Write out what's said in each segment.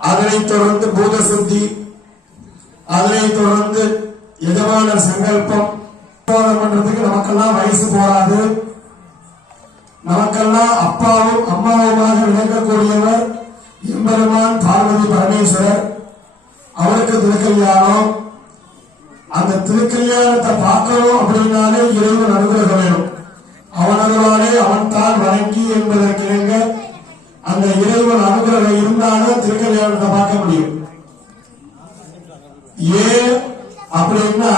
அதனைத் தொடர்ந்து பூதசுத்தி, அதனைத் தொடர்ந்து எஜமான சங்கல்பம் பண்றதுக்கு நமக்கெல்லாம் வயசு போராது. நமக்கெல்லாம் அப்பாவும் அம்மாவுமாக விளங்கக்கூடியவர் எம்பெருமான் பார்வதி பரமேஸ்வரர். அவருக்கு திருக்கல்யாணம். அந்த திருக்கல்யாணத்தை பார்க்கணும் அப்படின்னாலே இறைவன் அனுகிரகம் வேணும். அவனருளாலே அவன் தான் வணங்கி என்பதற்கிணங்க அந்த இறைவன் அனுகிரகம் இருந்தாலும் திருக்கல்யாணத்தை பார்க்க முடியும். ஏன் அப்படின்னா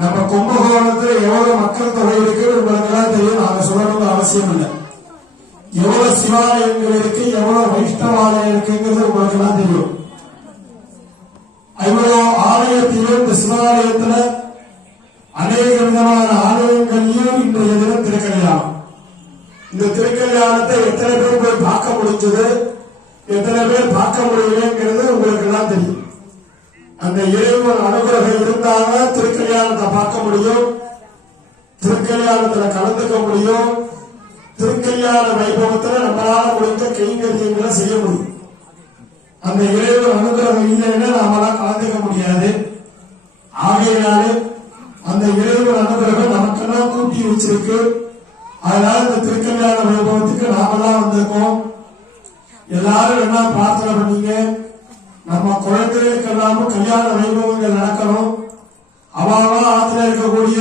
நம்ம கும்பகோணத்துல எவ்வளவு மக்கள் தொகை இருக்கு உங்களுக்கு எல்லாம் தெரியும். நாங்க சொல்லணும்னு அவசியம் இல்லை. எவ்வளவு சிவாலயங்கள் இருக்கு, எவ்வளவு வைஷ்ணவாலயம் இருக்குங்கிறது உங்களுக்கு எல்லாம் தெரியும். இவ்வளவு ஆலயத்திலும் இந்த சிவாலயத்துல அநேக விதமான ஆலயங்களையும் இன்றைய தினம் திருக்கல்யாணம். இந்த திருக்கல்யாணத்தை எத்தனை பேர் போய் பார்க்க முடிஞ்சது, எத்தனை பேர் பார்க்க முடியலங்கிறது உங்களுக்கு எல்லாம் தெரியும். அந்த இறைவன் அனுகிரகம் இருந்தாலும் திருக்கல்யாணத்தை பார்க்க முடியும், திருக்கல்யாணத்துல கலந்துக்க முடியும், திருக்கல்யாண வைபவத்துல நம்மளால முடிந்த கைங்கரியங்களை செய்ய முடியும். அந்த இறைவன் அனுகிரகம் இல்லைன்னா நம்மளால கலந்துக்க முடியாது. ஆகையினாலே அந்த இறைவன் அனுகிரகம் நமக்கெல்லாம் கூட்டி வச்சிருக்கு. அதனால இந்த திருக்கல்யாண வைபவத்துக்கு நாமெல்லாம் வந்திருக்கோம். எல்லாரும் என்ன பிரார்த்தனை பண்ணீங்க, நம்ம குழந்தைகளுக்கு எல்லாமும் கல்யாண வைபவங்கள் நடக்கணும். அவாவா ஆத்துல இருக்கக்கூடிய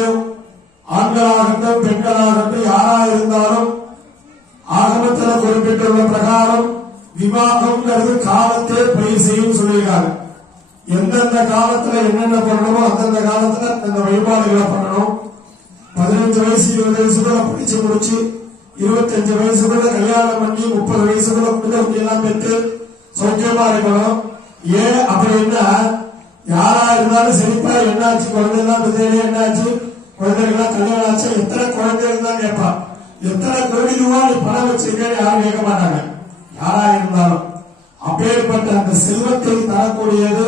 ஆண்களாகட்டும் பெண்களாகட்டும் யாரா இருந்தாலும் ஆகமத்தில் குறிப்பிட்டுள்ள பிரகாரம் விவாகம்ங்கிறது காலத்தே பயிர் செய்யும் சொல்லியிருக்காங்க. எந்தெந்த காலத்துல என்னென்ன பண்ணணுமோ அந்தந்த காலத்துல அந்த வழிபாடுகளை பண்ணணும். 15 வயசு 20 வயசுக்குள்ள படிச்சு முடிச்சு 25 வயசுக்குள்ள கல்யாணம் பண்ணி 30 வயசுக்குள்ள குழந்தை எல்லாம் பெற்று சௌக்கியமா இருக்கணும். ஏன் அப்படின்னா யாரா இருந்தாலும் சரிப்பா என்னாச்சு குழந்தை எல்லாம் பெற்று என்னாச்சு குழந்தைகள்லாம் கல்யாணம் ஆச்சு எத்தனை குழந்தைகள் தான் கேட்பா. எத்தனை கோடி ரூபாய் நீ பணம் வச்சிருக்கேன்னு யாரும் கேட்க மாட்டாங்க. யாரா இருந்தாலும் அப்பேற்பட்ட அந்த செல்வத்தை தரக்கூடியது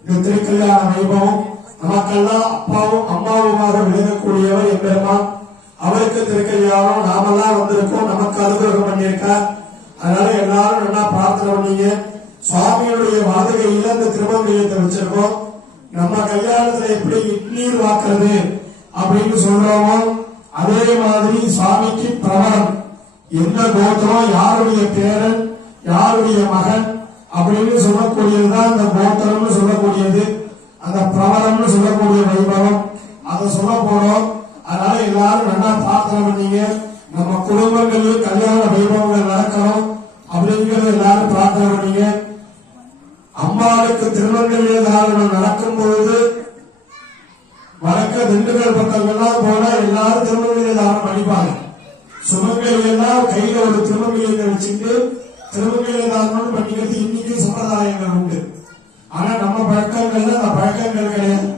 இந்த திருக்கல்யாண வைபவம். நமக்கெல்லாம் அப்பாவும் அம்மாவுமாக விளங்கக்கூடியவர் எம்பெருமான். அவருக்கு திருக்கல்யாணம் நாமெல்லாம் வந்திருக்கோம். நமக்கு அனுகிரகம் பண்ணியிருக்கார். அதனால எல்லாரும் நல்லா பிரார்த்தனை பண்ணீங்க. சுவாமியுடைய வாதகையில இந்த திருமங்கலத்தை வச்சிருக்கோம். நம்ம கல்யாணத்துல எப்படி இட்நீர் வாக்குறது அப்படின்னு சொல்றோமோ அதே மாதிரி சுவாமிக்கு பிரபலம் எந்த கோத்திரம், யாருடைய பேரன், யாருடைய மகன் அப்படின்னு சொல்லக்கூடியதுதான் அந்த கோத்திரம்னு சொல்லக்கூடியது. அந்த பிரபலம்னு சொல்லக்கூடிய வைபவம் அதை சொல்ல போறோம். அதனால எல்லாரும் நல்லா பிரார்த்தனை பண்ணீங்க. நம்ம குடும்பங்களில் கல்யாண வைபவங்கள் நடக்கணும் அப்படிங்கறது எல்லாரும் பிரார்த்தனை பண்ணீங்க. அம்மாவுக்கு திருமங்கல்ய தாரணம் நடக்கும் பொழுது வழக்க திண்டுக்கல் பக்கங்கள்லாம் போனா எல்லாரும் திருமங்கல்ய தாரணம் பண்ணிப்பாங்க. சுமங்கலி எல்லாம் கையில ஒரு திருமங்கலியத்தை வச்சுட்டு திருமங்கல்ய தாரணம் பண்ணிக்கிறது இன்னைக்கு சம்பிரதாயங்கள் உண்டு. ஆனா நம்ம பழக்கங்கள்ல அந்த பழக்கங்கள் கிடையாது.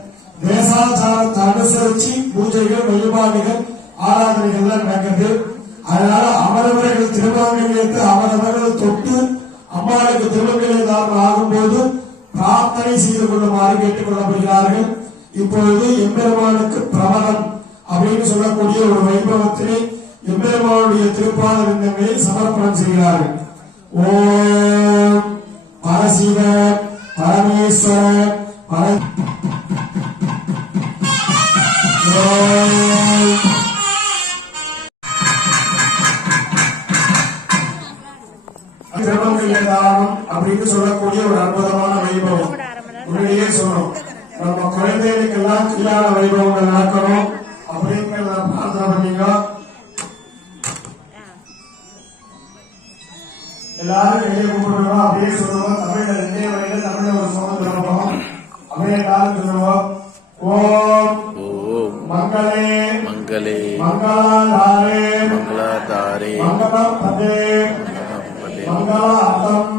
தேசாச்சாரத்தை அனுசரிச்சு பூஜைகள் வழிபாடுகள் ஆராதனைகள்லாம் நடக்குது. அதனால அவரவர்கள் திருமங்கல்யத்தை அவரவர்கள் தொட்டு அம்மாவுக்கு திருமங்கல்ய தாரணம் ஆகும்போது பிரார்த்தனை செய்து கொள்ளுமாறு கேட்டுக் கொள்ளப்படுகிறார்கள். இப்பொழுது எம்பெருமானுக்கு பிரபலம் அப்படின்னு சொல்லக்கூடிய ஒரு வைபவத்தினை எம்பெருமானுடைய திருப்பாதங்களை சமர்ப்பணம் செய்கிறார்கள். ஓம் பரசிவ பரமேஸ்வர திருமங்கல்யானம் அப்படின்னு சொல்லக்கூடிய ஒரு அற்புதமான வைபவம். உடனே சொன்னோம் நம்ம குழந்தைகளுக்கெல்லாம் கல்யாண வைபவங்கள் நடக்கணும் அப்படிங்கிறத பிரார்த்தனை பண்ணீங்க. எல்லாரும் வெளியே கூப்பிடுவோம். அப்படியே சொல்லுவோம். தமிழ்ல 2 வரையில தமிழ்ல ஒரு சோதனை திறப்போம். அப்படியே எல்லாரும் சொல்லுவோம். ஓம் மங்களே மங்களே மங்களாதாரே மங்களாதாரே மங்களபதே மங்களார்த்தம்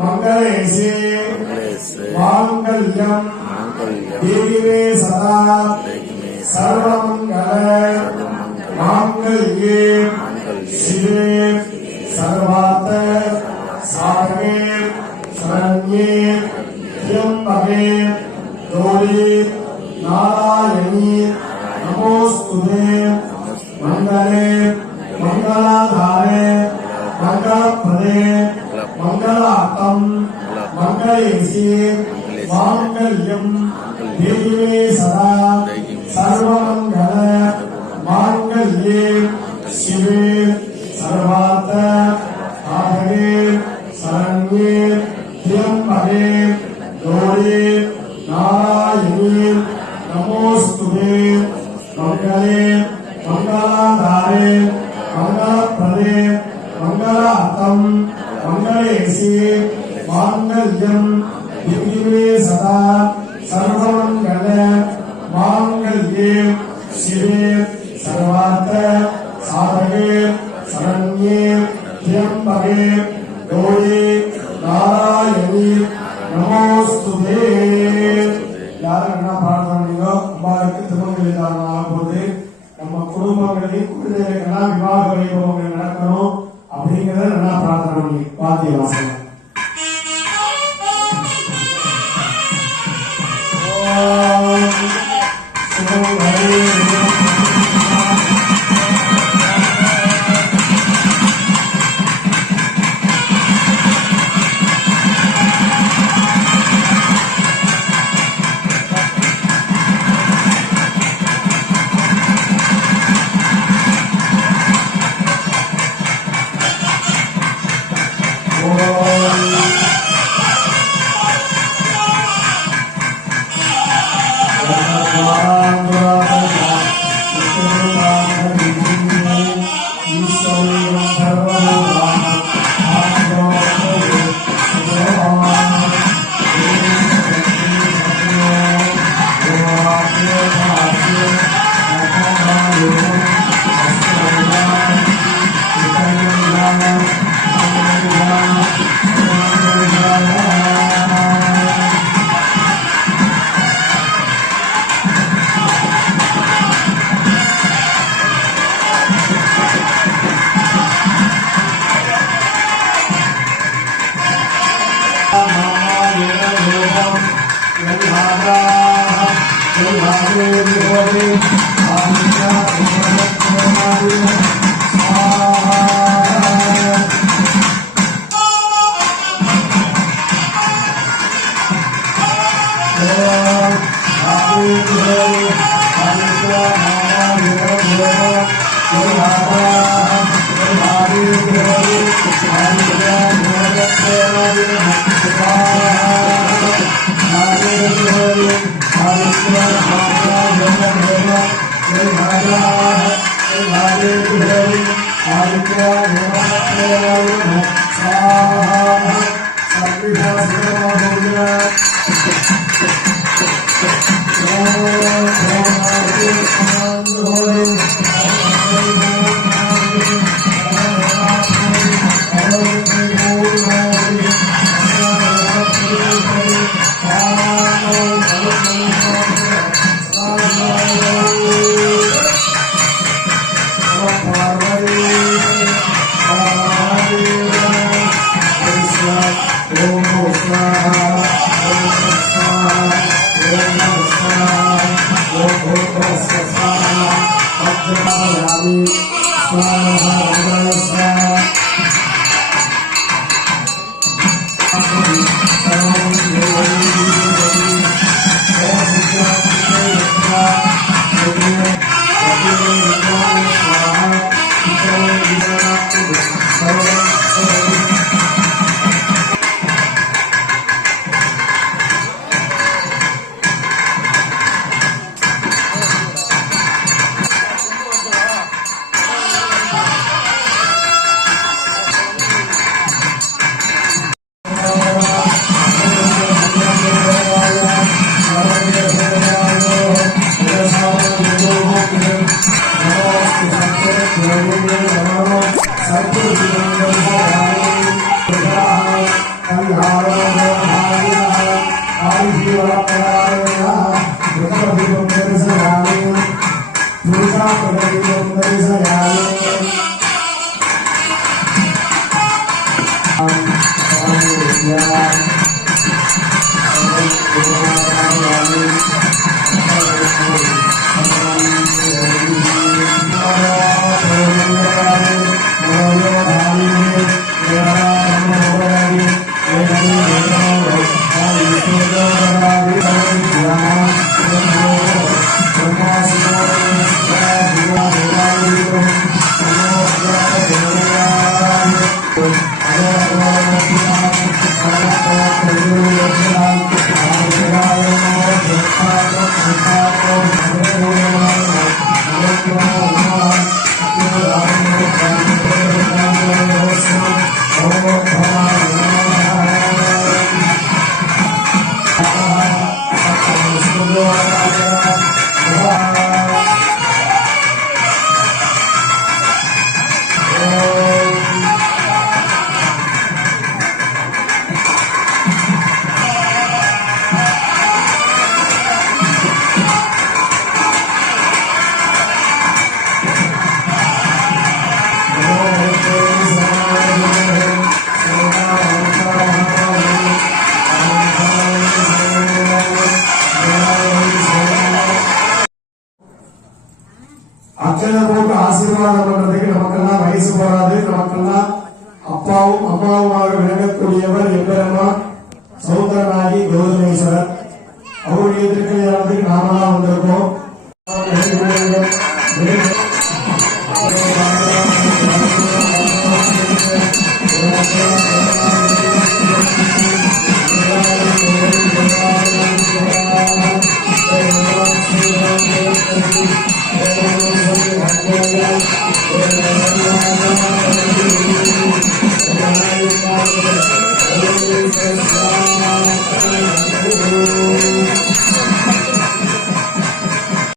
மங்களேசி மாங்கல்யம் தேவிவே சதா சர்வமங்கள மாங்கல்யே சிவே சர்வார்த்த சாதகே சரண்யே திரியம்பகே கௌரி நாராயணி நமோஸ்துதே மங்களே மங்களாதாரே மங்களபதே மங்களேசி மாங்கல்யம் தேகிமே சதா சர்வமங்கல மாங்கல்யே சிவே சர்வார்த்த சாதகே சரண்யே திரியம்பகே கௌரி நாராயணி நமோஸ்துதே மங்களே மங்களாதாரே மங்களப்பிரதே மங்களார்த்தம் மங்களேசி மாங்கல்யம் திவ்யே சதா சர்வமங்கல மாங்கல்யே சிவே சர்வார்த்த சாதகே சரண்யே திரியம்பகே கௌரி நாராயணி நமோஸ்துதே. யாரும் என்ன பிரார்த்தனையோ அம்பாளுக்கு திருமண தாரணம் போது நம்ம குடும்பங்களையும் குழந்தைகளுக்கெல்லாம் விவாக வைபவங்கள் நடக்கணும் அப்படிங்கறத நல்லா பிரார்த்தனை பண்ணி வாத்திய வாசகம். இருக்கக்கூடியவர் எம்பெருமான் சௌந்தரநாயகி கௌதமேஸ்வரர்.